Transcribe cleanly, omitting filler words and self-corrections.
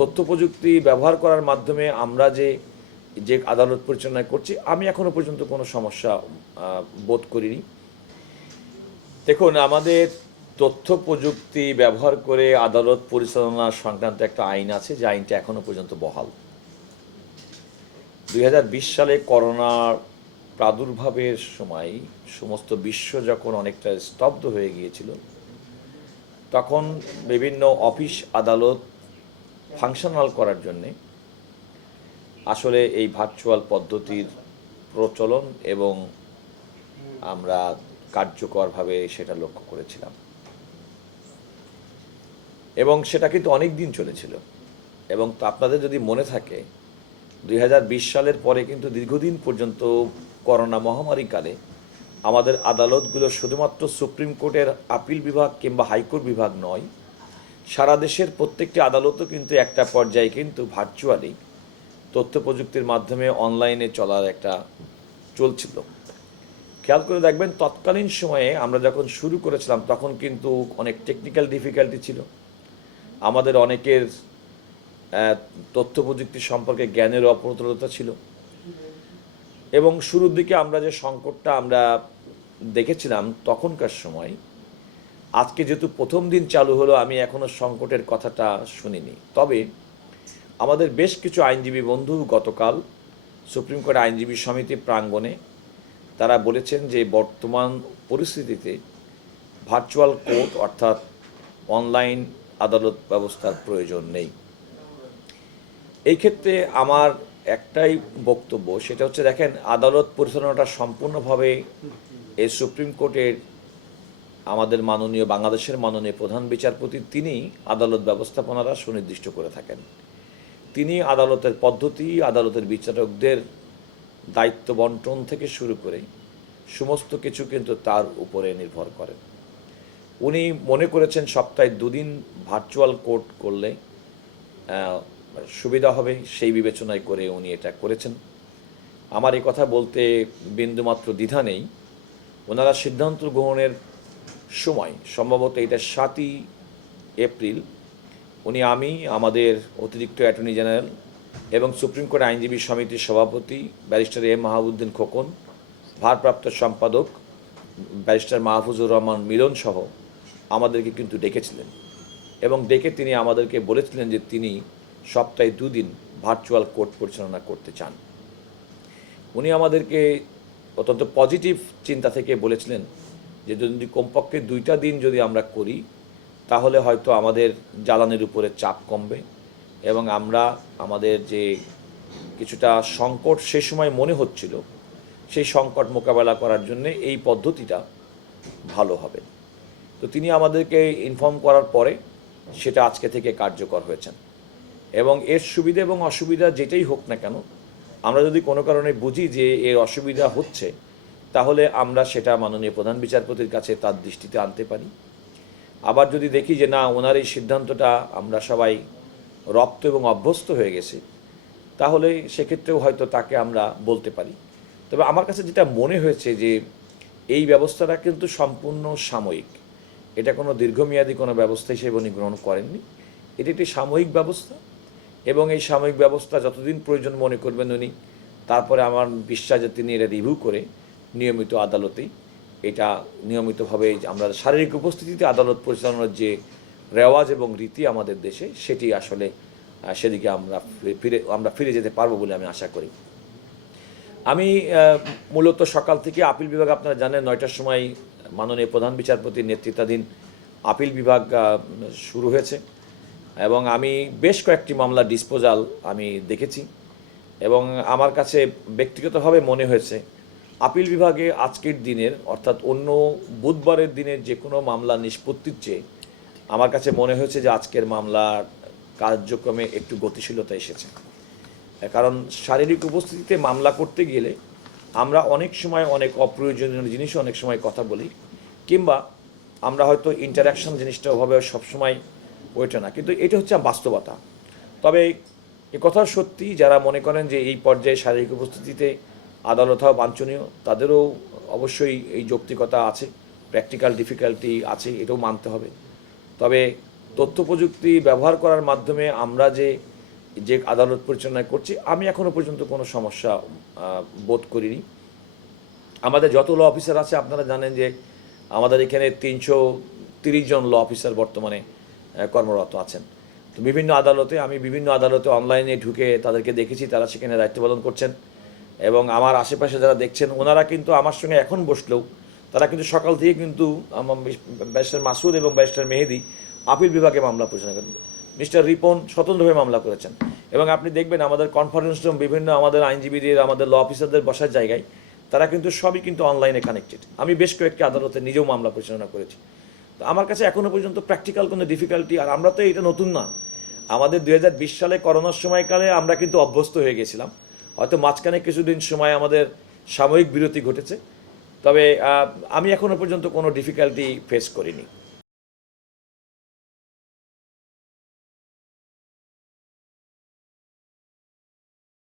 তথ্য প্রযুক্তি ব্যবহার করার মাধ্যমে আমরা যে যে আদালত পরিচালনা করছি, আমি এখনও পর্যন্ত কোনো সমস্যা বোধ করিনি। দেখুন, আমাদের তথ্য প্রযুক্তি ব্যবহার করে আদালত পরিচালনা সংক্রান্ত একটা আইন আছে, যে আইনটা এখনও পর্যন্ত বহাল। 2020 সালে করোনার প্রাদুর্ভাবের সময় সমস্ত বিশ্ব যখন অনেকটা স্তব্ধ হয়ে গিয়েছিল, তখন বিভিন্ন অফিস আদালত ফাংশনাল করার জন্যে আসলে এই ভার্চুয়াল পদ্ধতির প্রচলন এবং আমরা কার্যকরভাবে সেটা লক্ষ্য করেছিলাম, এবং সেটা কিন্তু অনেক দিন চলেছিল। এবং আপনাদের যদি মনে থাকে, 2020 সালের পরে কিন্তু দীর্ঘদিন পর্যন্ত করোনা মহামারীকালে আমাদের আদালতগুলো শুধুমাত্র সুপ্রিম কোর্টের আপিল বিভাগ কিংবা হাইকোর্ট বিভাগ নয়, সারা দেশের প্রত্যেকটি আদালতও কিন্তু একটা পর্যায়ে কিন্তু ভার্চুয়ালি তথ্য প্রযুক্তির মাধ্যমে অনলাইনে চলার একটা চলছিল। খেয়াল করে দেখবেন, তৎকালীন সময়ে আমরা যখন শুরু করেছিলাম তখন কিন্তু অনেক টেকনিক্যাল ডিফিকাল্টি ছিল, আমাদের অনেকের তথ্য প্রযুক্তি সম্পর্কে জ্ঞানের অপ্রতুলতা ছিল, এবং শুরুর দিকে আমরা যে সংকটটা আমরা দেখেছিলাম তখনকার সময়, আজকে যেহেতু প্রথম দিন চালু হলো, আমি এখনও সংকটের কথাটা শুনিনি। তবে আমাদের বেশ কিছু আইনজীবী বন্ধু গতকাল সুপ্রিম কোর্ট আইনজীবী সমিতি প্রাঙ্গণে তারা বলেছেন যে বর্তমান পরিস্থিতিতে ভার্চুয়াল কোর্ট অর্থাৎ অনলাইন আদালত ব্যবস্থার প্রয়োজন নেই। এই ক্ষেত্রে আমার একটাই বক্তব্য, সেটা হচ্ছে, দেখেন, আদালত পরিচালনাটা সম্পূর্ণভাবে এই সুপ্রিম কোর্টের আমাদের মাননীয় বাংলাদেশের মাননীয় প্রধান বিচারপতি তিনি আদালত ব্যবস্থাপনারা সুনির্দিষ্ট করে থাকেন। তিনি আদালতের পদ্ধতি, আদালতের বিচারকদের দায়িত্ব বন্টন থেকে শুরু করে সমস্ত কিছু কিন্তু তার উপরে নির্ভর করে। উনি মনে করেছেন সপ্তাহে 2 দিন ভার্চুয়াল কোর্ট করলে সুবিধা হবে, সেই বিবেচনায় করে উনি এটা করেছেন। আমার এই কথা বলতে বিন্দুমাত্র দ্বিধা নেই। ওনারা সিদ্ধান্ত গ্রহণের সময়, সম্ভবত এটা 7ই এপ্রিল, আমি আমাদের অতিরিক্ত অ্যাটর্নি জেনারেল এবং সুপ্রিম কোর্ট আইনজীবী সমিতির সভাপতি ব্যারিস্টার এম মাহবুদ্দিন খোকন, ভারপ্রাপ্ত সম্পাদক ব্যারিস্টার মাহফুজুর রহমান মিলন সহ আমাদেরকে কিন্তু ডেকেছিলেন, এবং ডেকে তিনি আমাদেরকে বলেছিলেন যে তিনি সপ্তাহে 2 দিন ভার্চুয়াল কোর্ট পরিচালনা করতে চান। উনি আমাদেরকে অত্যন্ত পজিটিভ চিন্তা থেকে বলেছিলেন যে যদি কমপক্ষে 2টা দিন যদি আমরা করি, তাহলে হয়তো আমাদের জ্বালানির উপরে চাপ কমবে, এবং আমরা আমাদের যে কিছুটা সংকট সে সময় মনে হচ্ছিল, সেই সংকট মোকাবেলা করার জন্য এই পদ্ধতিটা ভালো হবে। তো তিনি আমাদেরকে ইনফর্ম করার পরে সেটা আজকে থেকে কার্যকর হয়েছেন, এবং এর সুবিধা এবং অসুবিধা যেটাই হোক না কেন, আমরা যদি কোনো কারণে বুঝি যে এর অসুবিধা হচ্ছে, তাহলে আমরা সেটা মাননীয় প্রধান বিচারপতির কাছে তার দৃষ্টিতে আনতে পারি। আবার যদি দেখি যে না, ওনার এই সিদ্ধান্তটা আমরা সবাই রপ্ত এবং অভ্যস্ত হয়ে গেছে, তাহলে সেক্ষেত্রেও হয়তো তাকে আমরা বলতে পারি। তবে আমার কাছে যেটা মনে হয়েছে যে এই ব্যবস্থাটা কিন্তু সম্পূর্ণ সাময়িক, এটা কোনো দীর্ঘমেয়াদী কোনো ব্যবস্থা হিসেবে উনি গ্রহণ করেননি। এটি একটি সাময়িক ব্যবস্থা, এবং এই সাময়িক ব্যবস্থা যতদিন প্রয়োজন মনে করবেন উনি, তারপরে আমার বিশ্বাস যে তিনি এটা রিভিউ করে নিয়মিত আদালতেই এটা নিয়মিতভাবে আমরা শারীরিক উপস্থিতিতে আদালত পরিচালনার যে রেওয়াজ এবং রীতি আমাদের দেশে, সেটি আসলে সেদিকে আমরা ফিরে যেতে পারবো বলে আমি আশা করি। আমি মূলত সকাল থেকে আপিল বিভাগ, আপনারা জানেন 9টার সময় মাননীয় প্রধান বিচারপতির নেতৃত্বাধীন আপিল বিভাগ শুরু হয়েছে, এবং আমি বেশ কয়েকটি মামলা ডিসপোজাল আমি দেখেছি, এবং আমার কাছে ব্যক্তিগতভাবে মনে হয়েছে আপিল বিভাগে আজকের দিনের অর্থাৎ অন্য বুধবারের দিনের যে কোনো মামলা নিষ্পত্তির চেয়ে আমার কাছে মনে হয়েছে যে আজকের মামলার কার্যক্রমে একটু গতিশীলতা এসেছে। কারণ শারীরিক উপস্থিতিতে মামলা করতে গেলে আমরা অনেক সময় অনেক অপ্রয়োজনীয় জিনিস অনেক সময় কথা বলি, কিংবা আমরা হয়তো ইন্টারাকশন জিনিসটা ওভাবে সবসময় ওইটা না, কিন্তু এটা হচ্ছে বাস্তবতা। তবে একথা সত্যি, যারা মনে করেন যে এই পর্যায়ে শারীরিক উপস্থিতিতে আদালত হওয়া বাঞ্ছনীয়, তাদেরও অবশ্যই এই যৌক্তিকতা আছে, প্র্যাকটিক্যাল ডিফিকাল্টি আছে, এটাও মানতে হবে। তবে তথ্য প্রযুক্তি ব্যবহার করার মাধ্যমে আমরা যে যে আদালত পরিচালনা করছি আমি এখনও পর্যন্ত কোনো সমস্যা বোধ করিনি। আমাদের যত ল অফিসার আছে আপনারা জানেন যে আমাদের এখানে 330 জন ল অফিসার বর্তমানে কর্মরত আছেন। তো আমি বিভিন্ন আদালতে অনলাইনে ঢুকে তাদেরকে দেখেছি, তারা সেখানে দায়িত্ব পালন করছেন। এবং আমার আশেপাশে যারা দেখছেন ওনারা কিন্তু আমার সঙ্গে এখন বসলেও তারা কিন্তু সকাল থেকে কিন্তু ব্যারিস্টার মাসুদ এবং ব্যারিস্টার মেহেদি আপিল বিভাগে মামলা পরিচালনা করেন, মিস্টার রিপন স্বতন্ত্রভাবে মামলা করেছেন। এবং আপনি দেখবেন আমাদের কনফারেন্স রুম বিভিন্ন আমাদের আইনজীবীদের আমাদের ল অফিসারদের বসার জায়গায় তারা কিন্তু সবই কিন্তু অনলাইনে কানেক্টেড। আমি বেশ কয়েকটি আদালতে নিজেও মামলা পরিচালনা করেছি। তো আমার কাছে এখনও পর্যন্ত প্র্যাকটিক্যাল কোনো ডিফিকাল্টি, আর আমরা তো এটা নতুন না, আমাদের 2020 সালে করোনার সময়কালে আমরা কিন্তু অভ্যস্ত হয়ে গেছিলাম। হয়তো মাঝখানে কিছুদিন সময় আমাদের সাময়িক বিরতি ঘটেছে, তবে আমি এখনও পর্যন্ত কোনো ডিফিকাল্টি ফেস করিনি।